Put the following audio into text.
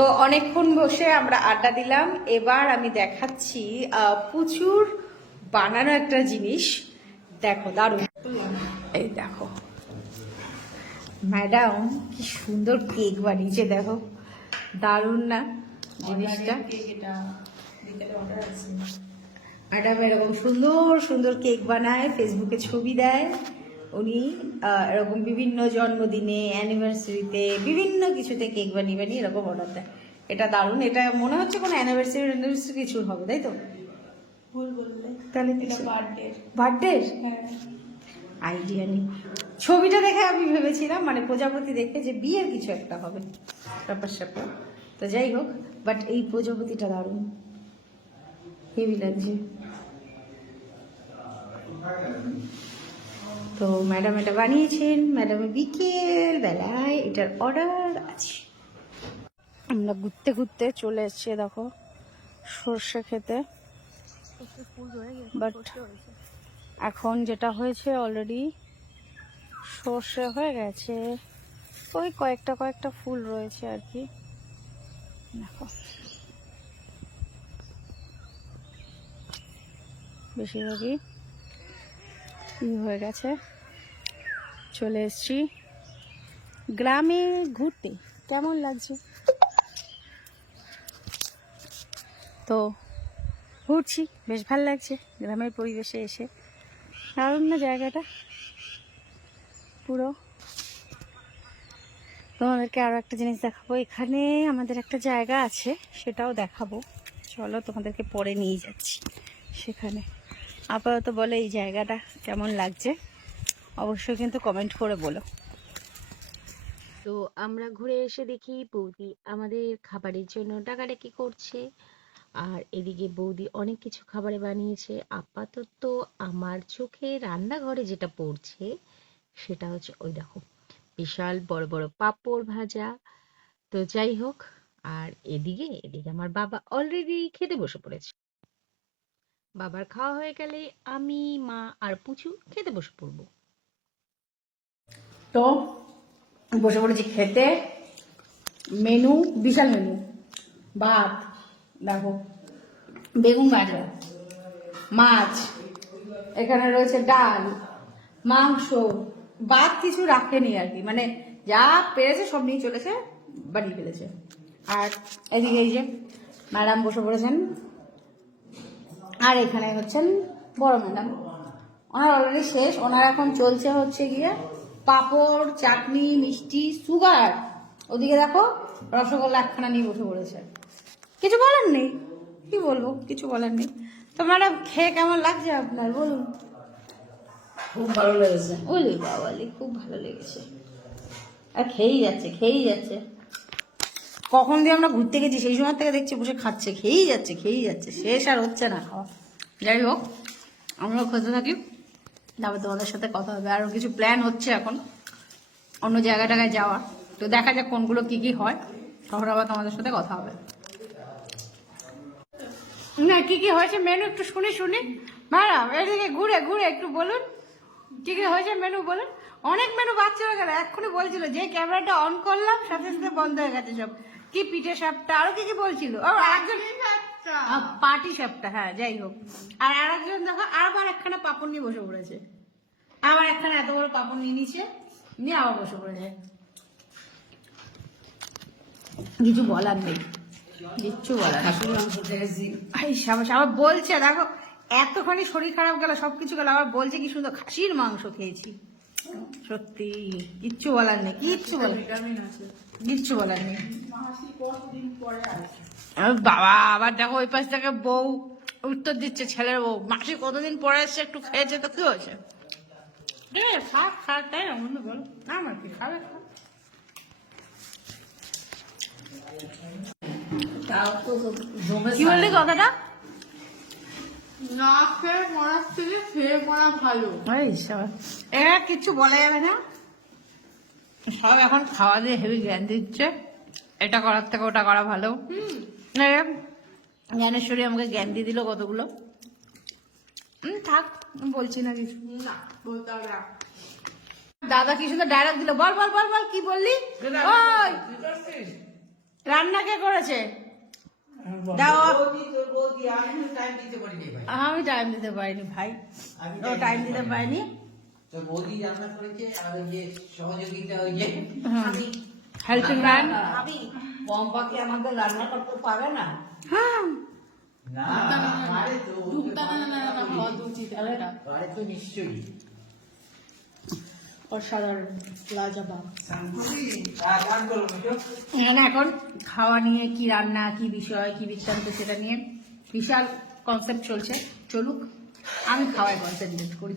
তো অনেকক্ষণ বসে আমরা আড্ডা দিলাম। এবার আমি দেখাচ্ছি প্রচুর বানানো একটা জিনিস। দেখো দারুণ। এই দেখো। ম্যাডাম কি সুন্দর কেক বানিয়েছে দেখো। দারুণ না জিনিসটা? ম্যাডাম এরকম সুন্দর সুন্দর কেক বানায় ফেসবুকে ছবি দেয়। উনি এরকম বিভিন্ন জন্মদিনে অ্যানিভার্সারিতে বিভিন্ন কিছুতে কেক বানিয়ে বানিয়ে এরকম অর্ডার দেয়। এটা দারুণ এটা মনে হচ্ছে কোনো অ্যানিভার্সারি অ্যানিভার্সারি কিছু হবে তাই তো? তাহলে বার্থডে হ্যাঁ। আইডিয়া নেই। ছবিটা দেখে আমি ভেবেছিলাম মানে প্রজাপতি দেখে যে বিয়ের কিছু একটা হবে। ব্যাপার স্যাপার। তো যাই হোক বাট এই প্রজাপতিটা দারুণ। হেভি লাগছে। তো ম্যাডাম এটা বানিয়েছেন, ম্যাডামে বিকেল বেলায় এটার অর্ডার আছে। আমরা ঘুরতে ঘুরতে চলে এসছি, দেখো, সর্ষে খেতে। বাট এখন যেটা হয়েছে অলরেডি সর্ষে হয়ে গেছে। ওই কয়েকটা কয়েকটা ফুল রয়েছে আর কি। দেখো। বেশিরভাগই ই হয়ে গেছে। চলে এসছি গ্রামে ঘুরতে। কেমন লাগছে? তো ঘুরছি, বেশ ভালো লাগছে গ্রামের পরিবেশে এসে। দারুণ না জায়গাটা পুরো। তোমাদেরকে আরও একটা জিনিস দেখাবো। এখানে আমাদের একটা জায়গা আছে, সেটাও দেখাবো। চলো তোমাদেরকে পরে নিয়ে যাচ্ছি সেখানে। আপাতত বলে এই জায়গাটা কেমন লাগছে? অবশ্যই কিন্তু কমেন্ট করে বলো। তো আমরা ঘুরে এসে দেখি বৌদি আমাদের খাবারের জন্য ডাকাডাকি করছে। আর এদিকে বৌদি অনেক কিছু খাবারে বানিয়েছে। আপাতত আমার চোখে রান্নাঘরে যেটা পড়ছে সেটা হচ্ছে ওই দেখো, বিশাল বড় বড় পাঁপড় ভাজা। তো যাই হোক, আর এদিকে এদিকে আমার বাবা অলরেডি খেতে বসে পড়েছে। বাবার খাওয়া হয়ে গেলে আমি, মা আর পুচু খেতে বসে পড়ব। তো বসে পড়েছি খেতে। মেনু, বিশাল মেনু। ভাত, দেখো, বেগুন ভাজা, মাছ, এখানে রয়েছে ডাল, মাংস, বাদ কিছু রাখেনি আর কি। মানে যা পেরেছে সব নিয়ে চলেছে, বানিয়ে ফেলেছে। আর এদিকে এই যে ম্যাডাম বসে পড়েছেন। আর এখানে হচ্ছেন বড় ম্যাডাম। ওনার অলরেডি শেষ। ওনার এখন চলছে হচ্ছে গিয়ে পাঁপড় চাটনি মিষ্টি সুগার। ওদিকে দেখো রসগোল্লা একখানা নিয়ে বসে পড়েছে। কিছু বলার নেই। কি বলব? কিছু বলার নেই। তো ম্যাডাম খেয়ে কেমন লাগছে আপনার? বলুন। খুব ভালো লেগেছে। ওলে বাবালি খুব ভালো লেগেছে। আর খেয়েই যাচ্ছে খেয়েই যাচ্ছে। কখন দিয়ে আমরা ঘুরতে গেছি সেই সময় থেকে দেখছি বসে খাচ্ছে খেয়েই যাচ্ছে খেয়েই যাচ্ছে শেষ আর হচ্ছে না। খাওয়া। যাই হোক আমরাও খেতে থাকি। তারপর তোমাদের সাথে কথা হবে। আরও কিছু প্ল্যান হচ্ছে এখন অন্য জায়গা টাগায় যাওয়ার তো দেখা যাক কোনগুলো কি কি হয়। তখন আবার তোমাদের সাথে কথা হবে। না কি কি হয়েছে মেনু একটু শুনি শুনি। ম্যাডাম এদিকে ঘুরে ঘুরে একটু বলুন। কি কি হয়েছে মেনু বলুন। অনেক মেনু বাদ চলে গেল এক্ষুনি বলছিল যে ক্যামেরাটা অন করলাম সাথে সাথে বন্ধ হয়ে গেছে সব। কি পিঠে সাপটা? আরও কি কি বলছিল? ও আরেকজন পাটি সাপটা। হ্যাঁ যাই হোক। আর আরেকজন দেখো আবার একখানা পাপড় নিয়ে বসে পড়েছে। আবার একখানা এত বড় পাপড় নিয়ে নিচ্ছে নিয়ে আবার বসে পড়েছে। কিছু বলার নেই। কিচ্ছু বলার সাবাস আবার বলছে দেখো এতখানি শরীর খারাপ গেল সবকিছু গেল আবার বলছে কি সুন্দর খাসির মাংস খেয়েছি। সত্যি কিচ্ছু বলার নেই কিচ্ছু বলার কিচ্ছু বলার নেই। মাসি কতদিন পরে আসছে বাবা আবার দেখো ওই পাশ থেকে বউ উত্তর দিচ্ছে ছেলের বউ। মাসি কতদিন পরে এসছে একটু খেয়েছে তো কি হয়েছে? খাক খাক তাই না বল। আমার কি খাবে? খা। তাও তো জমে কি বললি কথাটা? না খেয়ে মরার থেকে খেয়ে মরা ভালো। এই সব। এরা কিছু বলা যাবে না? সব এখন খাওয়া দিয়ে হেভি জ্ঞান দিচ্ছে। এটা করার থেকে ওটা করা ভালো। জ্ঞানেশ্বরী আমাকে জ্ঞান দিয়ে দিল কতগুলো? থাক বলছি না কিছু। না দাদা কিছু সুন্দর ডায়লগ দিল? বল বল বল বল কি বললি? রান্না কে করেছে? আমি টাইম দিতে পারিনি ভাই টাইম দিতে পারিনি হেল্পিং অসাধারণ, লাজাবাব। এখানে হ্যাঁ, এখন খাওয়া নিয়ে কি রান্না, কি বিষয়, কি বিশ্রান্ত সেটা নিয়ে বিশাল কনসেপ্ট চলছে। চলুক, আমি খাওয়ায় কনসেন্ট্রেট করি।